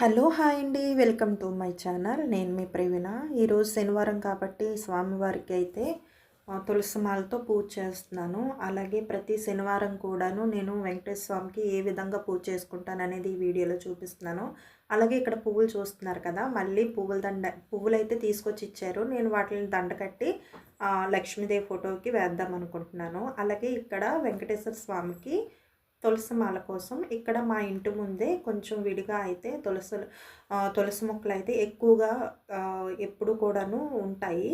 Hello hi అండి welcome to my channel. నేను మీ ప్రవీణ. ఈరోజు శనివారం కాబట్టి స్వామివారికి అయితే తులసి మాలతో పూజ చేస్తున్నాను. అలాగే ప్రతి శనివారం కూడాను నేను వెంకటేశ్వర స్వామికి ఏ విధంగా పూజ చేసుకుంటాను అనేది ఈ వీడియోలో చూపిస్తున్నాను. అలాగే ఇక్కడ పువ్వులు చూస్తున్నారు కదా మళ్ళీ పువ్వుల దండ పువ్వులు అయితే తీసుకొచ్చి ఇచ్చారు. నేను వాటిని దండ కట్టి లక్ష్మీదేవి ఫోటోకి వేద్దాం అనుకుంటున్నాను. అలాగే ఇక్కడ వెంకటేశ్వర స్వామికి తులసి మాల కోసం. ఇక్కడ మా ఇంటి ముందే కొంచెం విడిగా అయితే తులసి తులసి మొక్కలు అయితే ఎక్కువగా ఎప్పుడు కూడాను ఉంటాయి.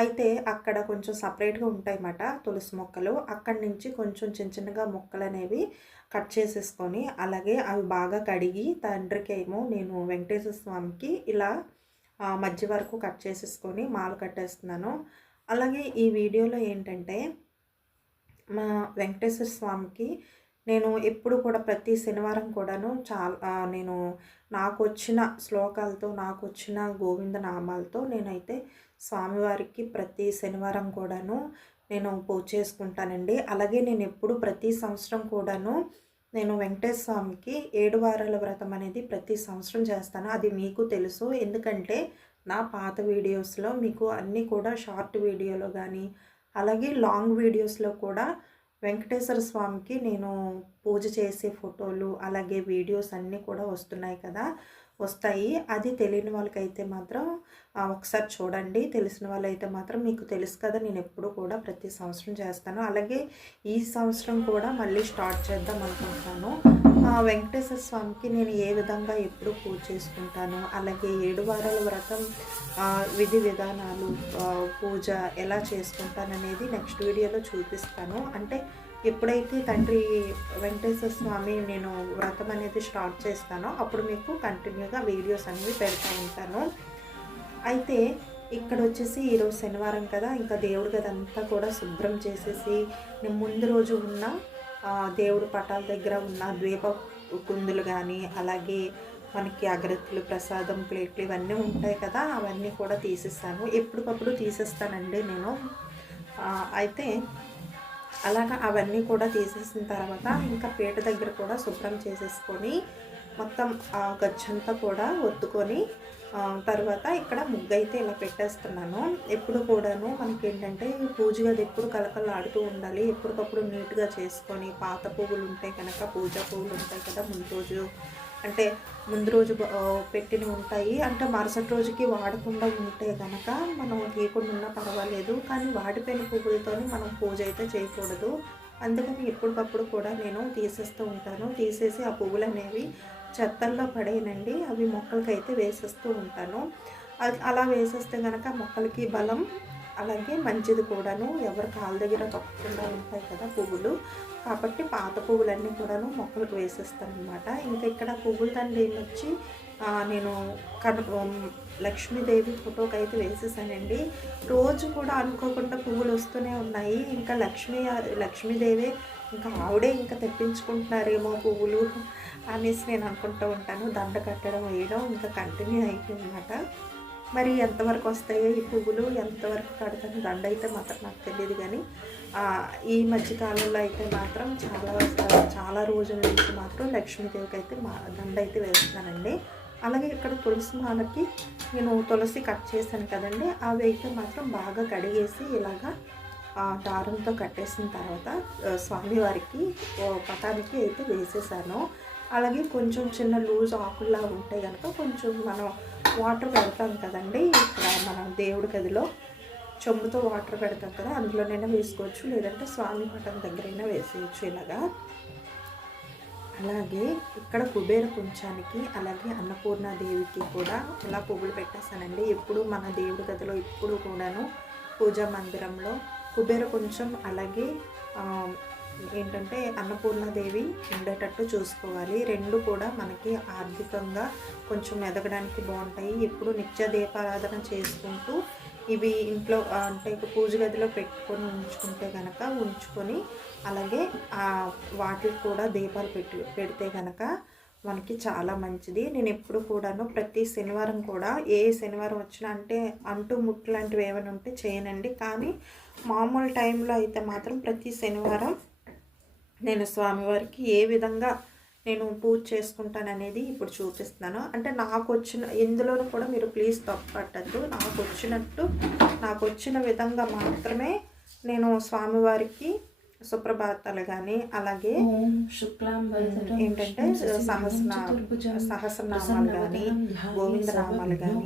అయితే అక్కడ కొంచెం సపరేట్గా ఉంటాయి అన్నమాట తులసి మొక్కలు. అక్కడి నుంచి కొంచెం చిన్న చిన్నగా మొక్కలు అనేవి కట్ చేసేసుకొని అలాగే అవి బాగా కడిగి తండ్రికి ఏమో నేను వెంకటేశ్వర స్వామికి ఇలా మధ్య వరకు కట్ చేసేసుకొని మాలు కట్టేస్తున్నాను. అలాగే ఈ వీడియోలో ఏంటంటే మా వెంకటేశ్వర స్వామికి నేను ఎప్పుడు కూడా ప్రతి శనివారం కూడాను చాలా నేను నాకు వచ్చిన శ్లోకాలతో నాకు వచ్చిన గోవింద నామాలతో నేనైతే స్వామివారికి ప్రతి శనివారం కూడాను నేను పూజ చేసుకుంటానండి. అలాగే నేను ఎప్పుడు ప్రతి సంవత్సరం కూడాను నేను వెంకటేశ్వర స్వామికి ఏడు వారాల వ్రతం అనేది ప్రతి సంవత్సరం చేస్తాను. అది మీకు తెలుసు. ఎందుకంటే నా పాత వీడియోస్లో మీకు అన్నీ కూడా షార్ట్ వీడియోలో కానీ అలాగే లాంగ్ వీడియోస్లో కూడా వెంకటేశ్వర స్వామికి నేను పూజ చేసే ఫోటోలు అలాగే వీడియోస్ అన్నీ కూడా వస్తున్నాయి కదా. వస్తాయి. అది తెలియని వాళ్ళకైతే మాత్రం ఒకసారి చూడండి. తెలిసిన వాళ్ళైతే మాత్రం మీకు తెలుసు కదా నేను ఎప్పుడు కూడా ప్రతి సంవత్సరం చేస్తాను. అలాగే ఈ సంవత్సరం కూడా మళ్ళీ స్టార్ట్ చేద్దాం అనుకుంటున్నాను. వెంకటేశ్వర స్వామికి నేను ఏ విధంగా ఎప్పుడు పూజ చేసుకుంటాను అలాగే ఏడు వారాల వ్రతం విధి విధానాలు పూజ ఎలా చేసుకుంటాను అనేది నెక్స్ట్ వీడియోలో చూపిస్తాను. అంటే ఎప్పుడైతే తండ్రి వెంకటేశ్వర స్వామి నేను వ్రతం అనేది స్టార్ట్ చేస్తానో అప్పుడు మీకు కంటిన్యూగా వీడియోస్ అనేవి పెడతా ఉంటాను. అయితే ఇక్కడ వచ్చేసి ఈరోజు శనివారం కదా ఇంకా దేవుడి గది కూడా శుభ్రం చేసేసి నేను ముందు రోజు ఉన్న దేవుడి పటాల దగ్గర ఉన్న ద్వీప కుందులు కానీ అలాగే మనకి అగ్రత్తులు ప్రసాదం ప్లేట్లు ఇవన్నీ ఉంటాయి కదా అవన్నీ కూడా తీసేస్తాను. ఎప్పటికప్పుడు తీసేస్తానండి నేను. అయితే అలాగా అవన్నీ కూడా తీసేసిన తర్వాత ఇంకా పీట దగ్గర కూడా శుభ్రం చేసేసుకొని మొత్తం ఆ గచ్చంతా కూడా ఒత్తుకొని తర్వాత ఇక్కడ ముగ్గు అయితే ఇలా పెట్టేస్తున్నాను. ఎప్పుడు కూడాను మనకి ఏంటంటే పూజ గది ఎప్పుడు కలకలాడుతూ ఉండాలి. ఎప్పటికప్పుడు నీట్గా చేసుకొని పాత పువ్వులు ఉంటాయి కనుక పూజా పువ్వులు ఉంటాయి కదా ముందు రోజు. అంటే ముందు రోజు పెట్టినవి ఉంటాయి. అంటే మరుసటి రోజుకి వాడకుండా ఉంటే కనుక మనం తీయకుండా ఉన్నా పర్వాలేదు. కానీ వాడిపోయిన పువ్వులతో మనం పూజ అయితే చేయకూడదు. అందుకని ఎప్పటికప్పుడు కూడా నేను తీసేస్తూ ఉంటాను. తీసేసి ఆ పువ్వులు అనేవి చెత్తల్లో పడేయనండి అవి మొక్కలకైతే వేసేస్తూ ఉంటాను. అలా వేసేస్తే కనుక మొక్కలకి బలం అలాగే మంచిది కూడాను. ఎవరి కాళ్ళ దగ్గర తొక్కకుండా ఉంటాయి కదా పువ్వులు. కాబట్టి పాత పువ్వులన్నీ కూడాను మొక్కలకు వేసేస్తాను అనమాట ఇంకా ఇక్కడ పువ్వుల దండ వచ్చి నేను కను లక్ష్మీదేవి ఫోటోకి అయితే వేసేసానండి. రోజు కూడా అనుకోకుండా పువ్వులు వస్తూనే ఉన్నాయి. ఇంకా లక్ష్మీ లక్ష్మీదేవి ఇంకా ఆవిడే ఇంకా తెప్పించుకుంటున్నారేమో పువ్వులు అనేసి నేను అనుకుంటూ ఉంటాను. దండ కట్టడం వేయడం ఇంకా కంటిన్యూ అయిపోయింది అనమాట మరి ఎంతవరకు వస్తాయో ఈ పువ్వులు ఎంతవరకు కడతాను దండ అయితే మాత్రం నాకు తెలియదు కానీ ఈ మధ్యకాలంలో అయితే మాత్రం చాలా చాలా రోజుల నుంచి మాత్రం లక్ష్మీదేవికి అయితే మా దండ అయితే వేస్తున్నానండి. అలాగే ఇక్కడ తులసి మాలకి నేను తులసి కట్ చేశాను కదండి అవి అయితే మాత్రం బాగా కడిగేసి ఇలాగా దారంతో కట్టేసిన తర్వాత స్వామివారికి పటానికి అయితే వేసేసాను. అలాగే కొంచెం చిన్న లూజ్ ఆకుల్లా ఉంటే కనుక కొంచెం మనం వాటర్ పెడతాం కదండి. ఇక్కడ మనం దేవుడి గదిలో చెంబుతో వాటర్ పెడతాం కదా అందులోనైనా వేసుకోవచ్చు. లేదంటే స్వామి పటం దగ్గరైనా వేసేయచ్చు ఇలాగా. అలాగే ఇక్కడ కుబేర కుంచానికి అలాగే అన్నపూర్ణ దేవికి కూడా ఇలా పువ్వులు పెట్టేస్తానండి. ఎప్పుడు మన దేవుడి గదిలో ఇప్పుడు కూడాను పూజా మందిరంలో కుబేర కొంచెం అలాగే ఆ, ఏంటంటే అన్నపూర్ణాదేవి ఉండేటట్టు చూసుకోవాలి. రెండు కూడా మనకి ఆర్థికంగా కొంచెం ఎదగడానికి బాగుంటాయి. ఎప్పుడు నిత్య దీపారాధన చేసుకుంటూ ఇవి ఇంట్లో అంటే పూజ గదిలో పెట్టుకొని ఉంచుకుంటే కనుక ఉంచుకొని అలాగే వాటికి కూడా దీపాలు పెట్టి పెడితే కనుక మనకి చాలా మంచిది. నేను ఎప్పుడు కూడాను ప్రతి శనివారం కూడా ఏ శనివారం వచ్చినా అంటే అంటు ముట్టు లాంటివి ఏమైనా ఉంటే చేయనండి. కానీ మామూలు టైంలో అయితే మాత్రం ప్రతి శనివారం నేను స్వామివారికి ఏ విధంగా నేను పూజ చేసుకుంటాననేది ఇప్పుడు చూపిస్తున్నాను. అంటే నాకు వచ్చిన ఎందులోనూ కూడా మీరు ప్లీజ్ తప్పట్టద్దు నాకు వచ్చినట్టు నాకు వచ్చిన విధంగా మాత్రమే నేను స్వామివారికి సుప్రభాతాలు కానీ అలాగే ఏంటంటే సహస్ర సహస్రనామాలు కానీ గోవిందనామాలు కానీ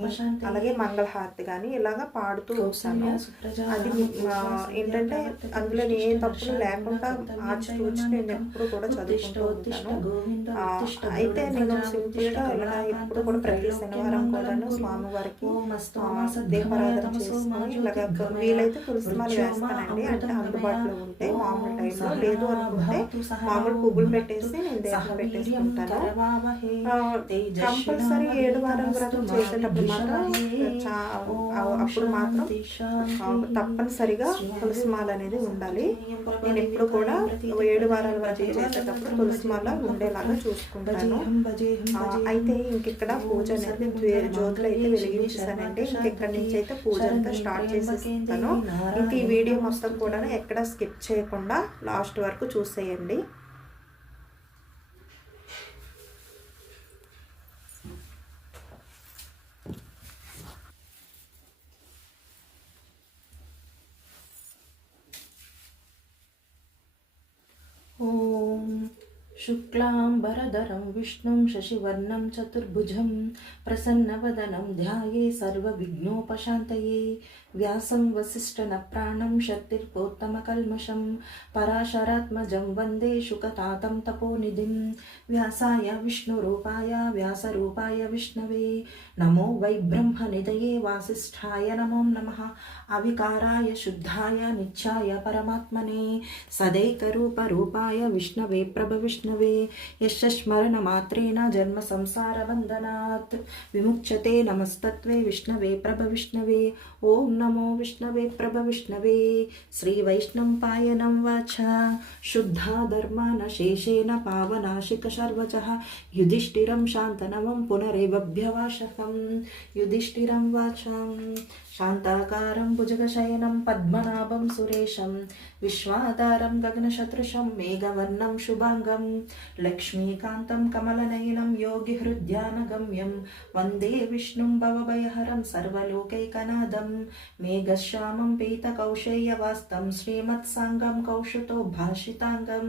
అలాగే మంగళహారతి కానీ ఇలాగ పాడుతూ వస్తాను అది ఏంటంటే అందులో ఏ తప్పులు లేకుండా ఆచితూచి నేను ఎప్పుడు కూడా చదువుకుంటూ ఉంటాను. అయితే నేను సింపుల్గా ఇలా ఎప్పుడు కూడా ప్రతి శనివారం కూడాను స్వామివారికి దీపారాధన చేసుకొని ఇలాగ వీలైతే తులసిమాల వేస్తానండి. అంటే అందుబాటులో ఉంటే మామూలు టైంలో లేదు అనుకుంటే మామూలు పువ్వులు పెట్టేసి నేను దేవుడు పెట్టేసుకుంటాను. కంపల్సరీ ఏడు వారం వ్రతం చేసేటప్పుడు మాత్రం అప్పుడు మాత్రం తప్పనిసరిగా తులసిమాల అనేది ఉండాలి. నేను ఎప్పుడు కూడా ఏడు వారాల వ్రతం చేసేటప్పుడు తులసిమాల ఉండేలాగా చూసుకుంటాను. అయితే ఇంకెక్కడ పూజ అనేది జ్యోతులు అయితే వెలిగించేసానండి ఇంకెక్కడి నుంచి అయితే పూజ అంతా స్టార్ట్ చేసేస్తాను. ఇంక ఈ వీడియో మొత్తం కూడా ఎక్కడ స్కిప్ చేయకుండా లాస్ట్ వరకు చూసేయండి. ॐ शुक्लाम्बरधरं, विष्णुं शशिवर्णं, चतुर्भुजं प्रसन्नवदनं, ध्याये सर्वविघ्नोपशान्तये, व्यासं वसिष्ठनप्राणं शक्तिर्पोत्तमकल्मषं पराशरात्मजं वंदे शुकतातं तपोनिधिं, व्यासाय विष्णुरूपाय, व्यासरूपाय विष्णवे, नमो वै ब्रह्मनिधये वासिष्ठाय नमो नमः, अविकाराय शुद्धाय नित्याय परमात्मने, सदैकरूपरूपाय विष्णवे प्रभविष्णवे यशस्मरणमात्रेण जन्मसंसारबन्धनात् विमुच्यते नमस्तत्वे विष्णवे, प्रभविष्णवे। ॐ नमो विष्णवे, प्रभविष्णवे। श्रीवैष्णवपायनं वाच। शुद्धा धर्मानशेषेण पावनाशिकशर्वचः युधिष्ठिरं शान्तनवं पुनरेवभ्यवाशकं युधिष्ठिरं वाचं। शान्ताकारं भुजगशयनं पद्मनाभं सुरेशं विश्वाधारं गगनशतृशं मेघवर्णं शुभाङ्गं लक्ष्मीकान्तं कमलनयनं योगिहृद्यानगम्यं वन्दे विष्णुं भवभयहरं सर्वलोकैकनादं मेघश्यामं पीतकौशेयवास्तं श्रीमत्साङ्गं कौशुतो भाषिताङ्गं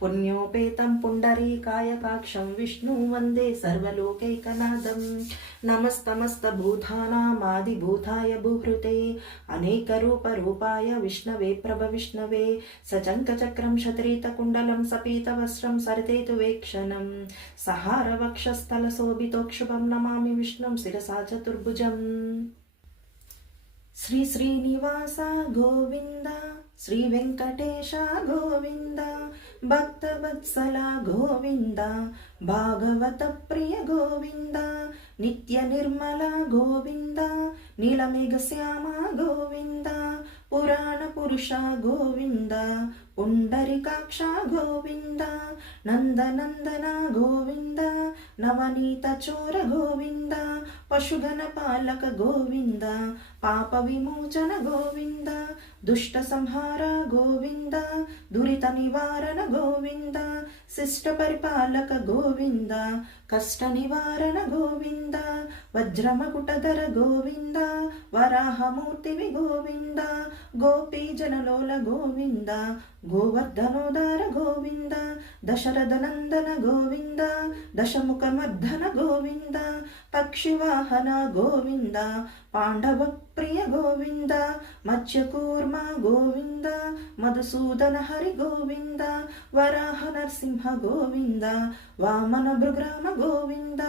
పుణ్యోపేతం పుండరీకాయకాక్షం విష్ణు వందే సర్వలోకైకనాథం నమస్తమస్తభూతానామాదిభూతాయ భూహృతే అనేక రూప రూపాయ విష్ణవే ప్రభ విష్ణవే సచంకచక్రం శతరీతకుండలం సపీతవస్త్రం సరితేతువేక్షణం సహారవక్షస్థలశోభితోక్షుభం నమామి విష్ణుం శిరసా చతుర్భుజం శ్రీ శ్రీనివాస గోవింద శ్రీ వెంకటేశ గోవింద భక్తవత్సల గోవింద భాగవత ప్రియ గోవింద నిత్య నిర్మల గోవింద నీలమేఘ శ్యామ గోవింద పురాణ పురుష గోవింద పుండరికాక్ష గోవింద నందనందన గోవింద నవనీత చోర గోవింద పశుగణ పాలక గోవింద పాప విమోచన గోవింద దుష్ట సంహార గోవింద దురిత నివారణ గోవింద శిష్ట పరిపాలక గోవింద కష్ట నివారణ గోవింద వజ్రమకుటధర గోవింద వరాహమూర్తివి గోవింద గోపీజనలోల గోవింద గోవర్ధనోదార గోవింద దశరథనందన గోవింద దశముఖమర్ధన గోవింద పక్షివాహన గోవింద పాండవ ప్రియ గోవింద మత్స్యకూర్మ గోవింద గోవింద మధుసూదన హరి గోవింద వరాహ నరసింహ గోవింద వామన భృగ్రామ గోవింద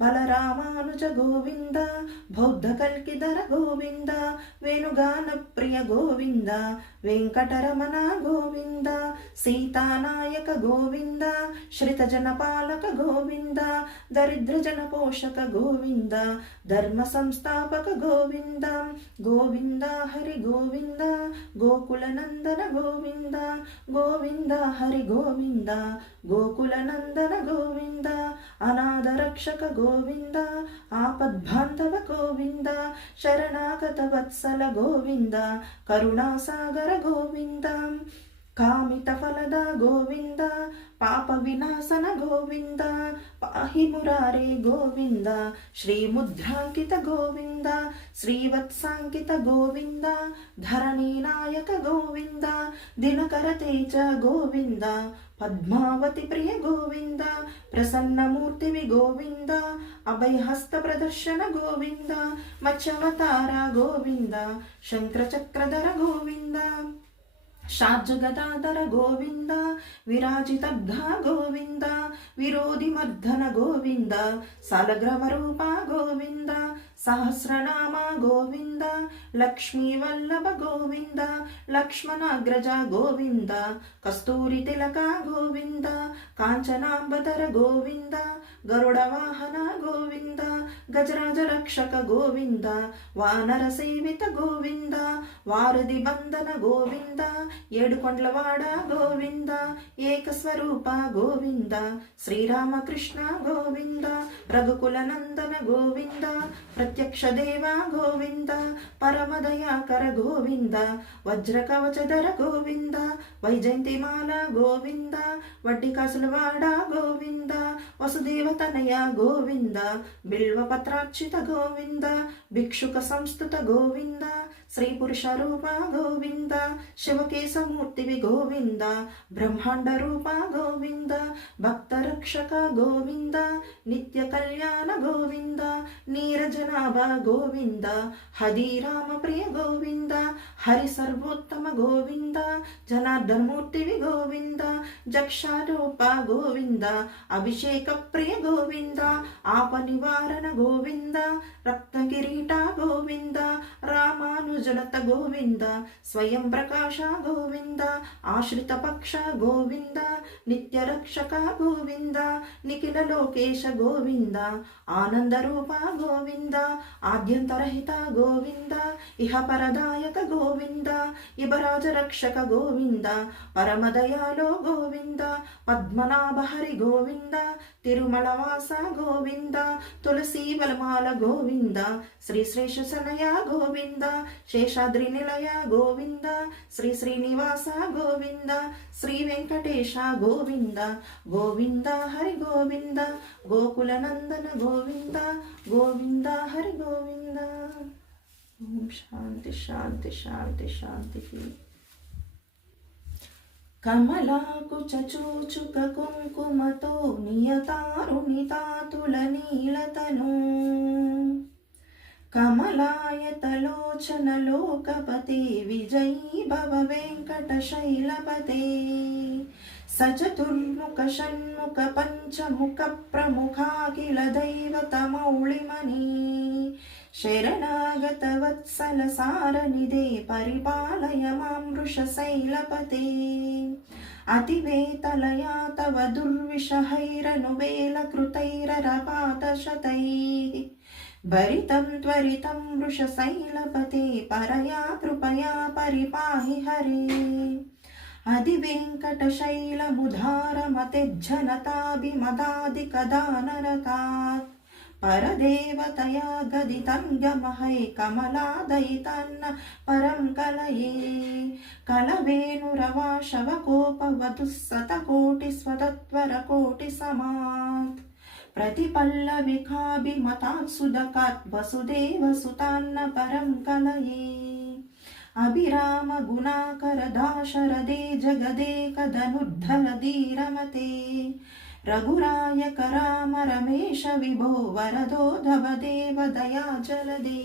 బలరామానుజ గోవింద బౌద్ధ కల్కిధర గోవింద వేణుగాన ప్రియ గోవింద వెంకటరమణ గోవింద సీతానాయక గోవింద శ్రితజన పాలక గోవింద దరిద్రజన పోషక గోవింద ధర్మ సంస్థాపక గోవింద గోవింద హరి గోవింద గోకుల నందన గోవింద గోవింద హరి గోవింద గోకుల నందన గోవింద అనాథరక్షక గోవింద ఆపద్బాంధవ గోవింద శరణాగత వత్సల గోవింద కరుణాసాగర గోవింద. కామిత ఫలద గోవింద పాప వినాశన గోవింద పాహి మురారే గోవింద శ్రీముద్రాంకిత గోవింద శ్రీవత్సాంకిత గోవింద ధరణీనాయక గోవింద దినకర తేజ గోవింద పద్మావతి ప్రియ గోవింద ప్రసన్నమూర్తివి గోవింద అభయహస్త ప్రదర్శన గోవింద మత్స్యవతార గోవింద శంకరచక్రధర గోవింద. షార్జగదాధర గోవింద విరాజితబ్ధ గోవింద విరోధిమర్ధన గోవింద సలగ్రవరూప గోవింద సహస్రనామ గోవింద లక్ష్మీవల్లభ గోవింద లక్ష్మణాగ్రజ గోవింద కస్తూరి తిలక గోవింద కాంచనాంబదర గోవింద గరుడ వాహన గోవింద గజరాజ రక్షక గోవింద వానర సేవిత గోవింద వారధి బంధన గోవింద ఏడుకొండ్లవాడ గోవింద ఏకస్వరూప గోవింద శ్రీరామకృష్ణ గోవింద రఘుకుల నందన గోవింద ప్రత్యక్ష దేవ గోవింద పరమదయాకర గోవింద వజ్ర కవచధర గోవింద వైజయంతిమాల గోవింద వడ్డీ కాసులవాడ గోవింద వసుదేవతనయ గోవింద బిల్వపత్రార్చిత గోవింద భిక్షుక సంస్థుత గోవింద శ్రీ పురుష రూప గోవింద శివకేశమూర్తివి గోవింద బ్రహ్మాండ రూప గోవింద భక్త రక్షక గోవింద నిత్య కళ్యాణ గోవింద నీరజనాభ గోవింద హరిరామ ప్రియ గోవింద హరి సర్వోత్తమ గోవింద జనార్దనమూర్తివి గోవింద జక్షారూప గోవింద అభిషేక ప్రియ గోవింద ఆప నివారణ గోవింద రక్త కిరీట గోవింద రామాను జలత గోవింద స్వయం ప్రకాశ గోవింద ఆశ్రిత పక్ష గోవింద నిత్య రక్షక గోవింద నిఖిల లోకేశ గోవింద ఆనంద రూప గోవింద ఆద్యంతరహిత గోవింద ఇహ పరదాయక గోవింద ఇబరాజ రక్షక గోవింద పరమదయాలో గోవింద పద్మనాభ హరి గోవింద తిరుమల వాస గోవింద తులసి వలమాల గోవింద శ్రీ శ్రేషసనయ గోవింద శేషాద్రి నిలయ గోవింద శ్రీ శ్రీనివాస గోవింద శ్రీ వెంకటేశ గోవింద గోవింద హరి గోవింద గోకుల నందన గోవింద గోవింద హరి గోవింద. ఓం శాంతి శాంతి శాంతి శాంతి కమలాకు చచూచుక కుంకుమతో నియతారుణితాతుల నీలతను. కమలాయతలోచన లోకపతి విజయీ భవ వెంకట శైలపతే సచతుర్ముఖ షణ్ముఖ పంచముఖ ప్రముఖాఖిల దైవతమౌళిమణి శరణాగత వత్సల సారనిదే పరిపాలయ మాం వృషశైలపతే అతివేతలయా తవ దుర్విషహైరను వేల కృతైరరపాతశతై భరితం త్వరితం వృషశైలపతే పరయా కృపయా పరిపాహి హరే అది వెంకటశైలముధారమతిజ్జనతాభిమదాదికదానరకాత్ పరదేవతయా గదితంగమహై కమలాదయితన్న పరం కలయే కలవేణురవాశవకోపవధుస్సతకోటి స్వతత్వర కోటి సమాత్ प्रतिपल्लविकाभिमतात्सुदकात् वसुदेवसुतान्न परं कलये अभिराम गुणाकर दाशरदे जगदेकदनुद्धरधीरमते रघुरायक राम रमेश विभो वरदोधव देव दया जलदे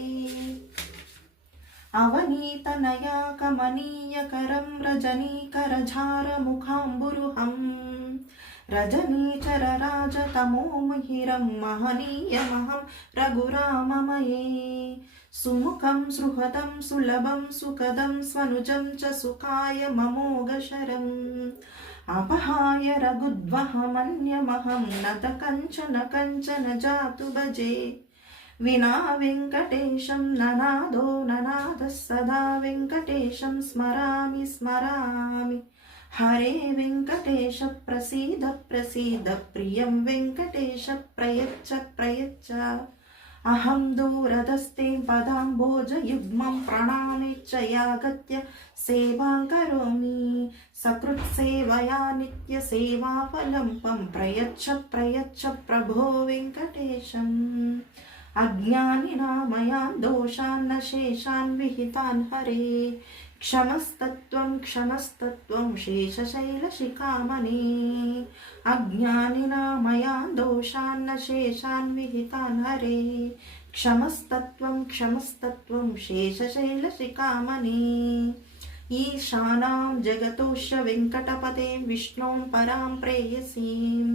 अवनीतनया कमनीयकरं रजनीकरझारमुखाम्बुरुहम् रजनीचरराजतमोमहिरं महनीयमहं रघुराममये सुमुखं सुहृदं सुलभं सुखदं स्वनुजं च सुखाय ममोघशरम् अपहाय रघुद्वहमन्यमहं नत कञ्चन कञ्चन जातु भजे विना वेङ्कटेशं ननादो ननादः सदा वेङ्कटेशं स्मरामि स्मरामि हरे वेङ्कटेश प्रसीद प्रसीद प्रियं वेङ्कटेश प्रयच्छ प्रयच्छ अहं दूरदस्ते पदाम्बोजयुग्मं प्रणामिच्छयागत्य सेवां करोमि सकृत्सेवया नित्यसेवाफलम्पं प्रयच्छ प्रयच्छ प्रभो वेङ्कटेशम् अज्ञानिना मया दोषान्न शेषान् विहितान् हरे క్షమస్తత్వం క్షమస్తత్వం శేషశైలశిఖామణి అజ్ఞానినా మయా దోషాన్న శేషాన్ విహితాన్ హరే క్షమస్తత్వం క్షమస్తత్వం శేషశైలశిఖామణి ఈశానాం జగతోష వెంకటపదే విష్ణుం పరాం ప్రేయసీం.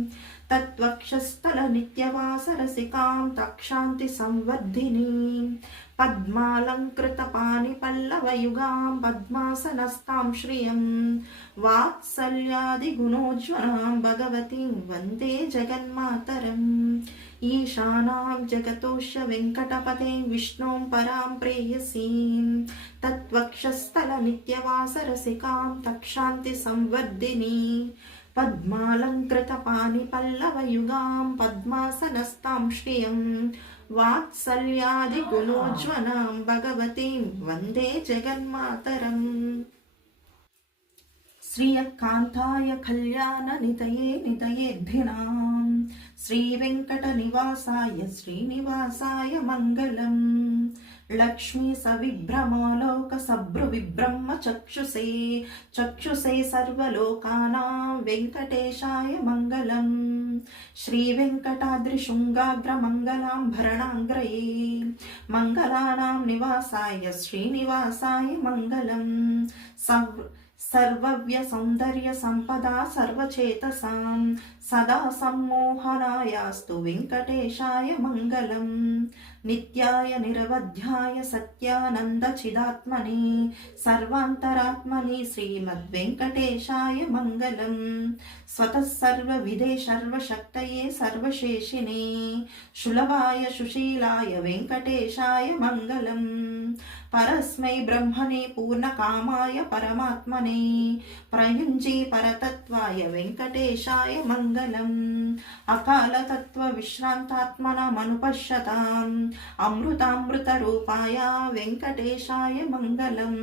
తద్వక్షస్థల నిత్యవాసరసికాం తక్షాంతి సంవర్ధిని పద్మాలంకృత పాని పల్లవయుగాం పద్మాసనస్తాం శ్రియం వాత్సల్యాది గుణోజ్వలాం భగవతీం వందే జగన్మాతరం ఈశానాం జగతోష వెంకటపదే విష్ణుం పరాం ప్రేయసీం తత్వక్షస్థల నిత్యవాసరసికాం తక్షాంతి సంవర్ధిని पद्मालङ्कृतपाणिपल्लवयुगां पद्मासनस्तां श्रियं वात्सल्यादिगुणोज्ज्वलां भगवतीं वन्दे जगन्मातरम् श्रियकान्ताय कल्याणनितये नितयेद्धिनां श्रीवेङ्कटनिवासाय श्रीनिवासाय मङ्गलम् లక్ష్మీ సవిభ్రమాలోక సభ్రు విభ్రహ్మ చక్షుసే చక్షుసే సర్వలోకానా వెంకటేశాయ మంగళం. శ్రీ వెంకటాద్రి శృంగాగ్ర మంగళాంభరణాగ్రయే మంగళానా నివాసాయ శ్రీనివాసాయ మంగళం. సవ్ సర్వవ్య సౌందర్య సంపద సర్వచేతసాం सदा सम्मोहनायास्तु वेङ्कटेशाय मङ्गलम् नित्याय निरवध्याय सत्यानन्दचिदात्मने सर्वान्तरात्मनि श्रीमद्वेङ्कटेशाय मङ्गलम् स्वतः सर्वविधे सर्वशक्तये सर्वशेषिने शुलभाय सुशीलाय वेङ्कटेशाय मङ्गलम् परस्मै ब्रह्मणे पूर्णकामाय परमात्मने प्रयुञ्जे परतत्त्वाय वेङ्कटेशाय मङ्गलम् మంగళం అకాలతత్వ విశ్రాంతాత్మనమనుపశ్యతాం అమృతామృత రూపాయ వెంకటేశాయ మంగళం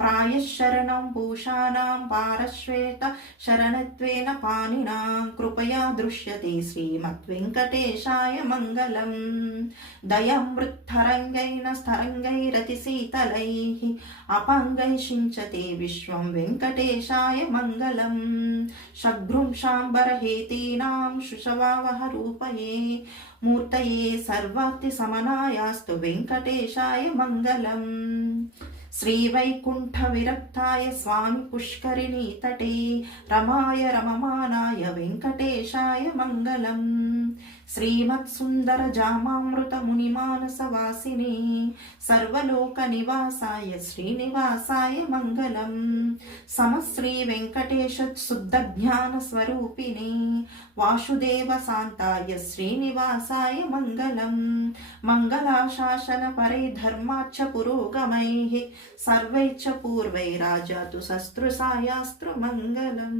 प्रायशरणं पूषाणां पारश्वेत शरणत्वेन पाणिना कृपया दृश्यते श्रीमद्वेङ्कटेशाय मङ्गलम् दयामृत्थरङ्गैः स्तरङ्गैरतिशीतलैः अपाङ्गैः सिञ्चते विश्वं वेङ्कटेशाय मङ्गलम् शभ्रुंशाम्बरहेतीनां शुशवावहरूपये मूर्तये सर्वाक्तिसमनायास्तु वेङ्कटेशाय मङ्गलम् శ్రీవైకుంఠ శ్రీవైకుంఠవిరక్తాయ స్వామి పుష్కరిణి తటే రమాయ రమమానాయ వెంకటేశాయ మంగళం శ్రీమత్సుందర జామామృత మునిమానస వాసిని సర్వలోక నివాసాయ శ్రీనివాసాయ మంగళం. సమశ్రీ వెంకటేశ శుద్ధ జ్ఞాన స్వరూపిణి వాసుదేవ శాంతాయ శ్రీనివాసాయ మంగళం. మంగళాశాసన పరై ధర్మాచ పురోగమై. సర్వైచ పూర్వై రాజాతు శస్త్రు మంగళం